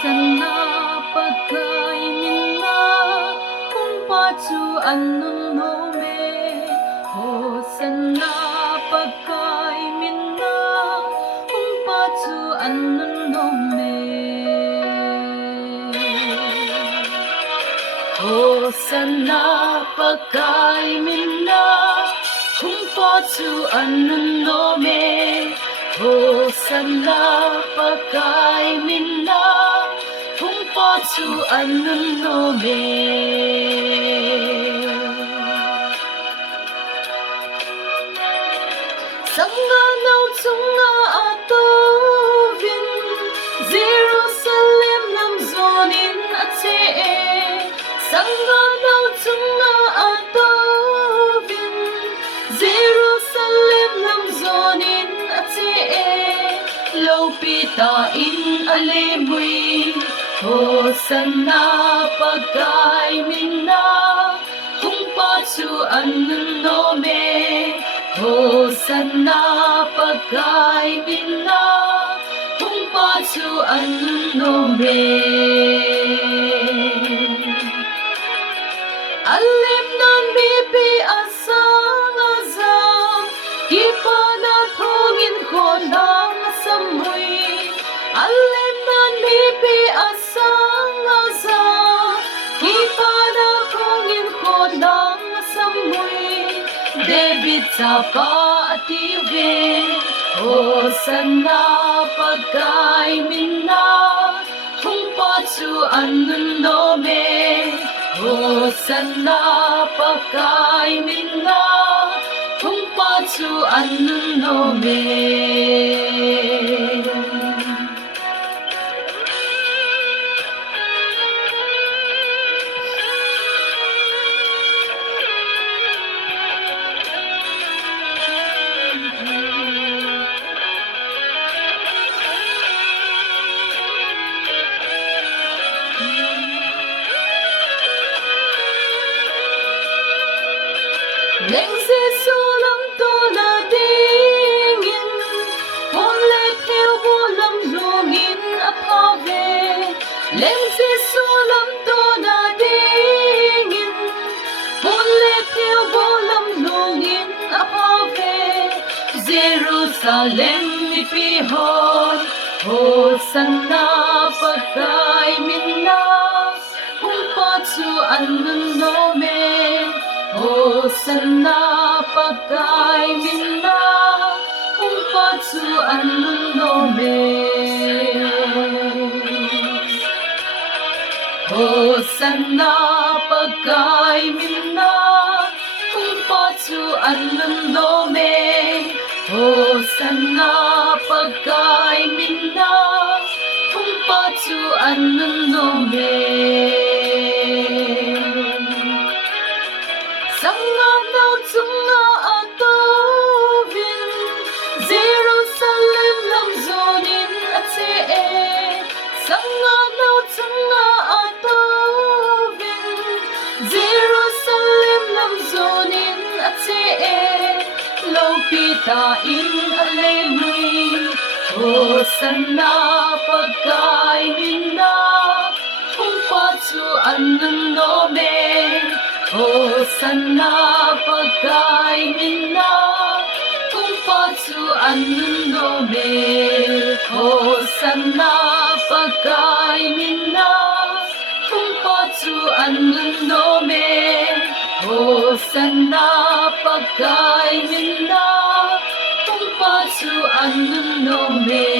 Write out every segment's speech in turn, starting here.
Hosanna pagkain na kung pacuan nun nome. Hosanna pagkain na kung pacuan nun nome. Hosanna pagkain na kung pacuan nun nome. Hosanna pagkain na kung pacuan nun nome. Sanganaw tsunga atovin Jerusalem nam zonin atse. Sanganaw tsunga atovin Jerusalem nam zonin atse. Laupitain alemui Hosanna pagkain na kung pacuan nun nome. Hosanna pagkain na kung pacuan nun nome. Alim nan bibi asang azam ipanatungin ko lang samoy. Alim nan bibi asang azam ipanatungin ko lang samoy. David sa paatiwe Hosanna pagkain na kung pacuan nun nome. Hosanna pagkain na kung pacuan nun nome. Leng si sulam to na dingin Onlet hiu bulam lungin apave. Leng si sulam to na dingin Onlet hiu bulam lungin apave. Jerusalem ipihon Hosanna pagkain na kung pacuan nun nome. Hosanna pagkain na kung pacuan nun nome. Hosanna pagkain na kung pacuan nun nome. Hosanna pagkain na kung pacuan nun nome. Sanganaw tsunga atovin Jerusalem nam zonin atse. Sanganaw tsunga atovin Jerusalem nam zonin atse. Laupitain alemui Hosanna pagkain na kung pacuan nun nome. Hosanna pagkain na kung pacuan nun nome. Hosanna pagkain na kung pacuan nun nome. Hosanna pagkain na kung pacuan nun nome.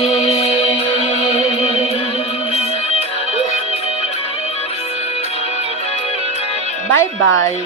Bye-bye.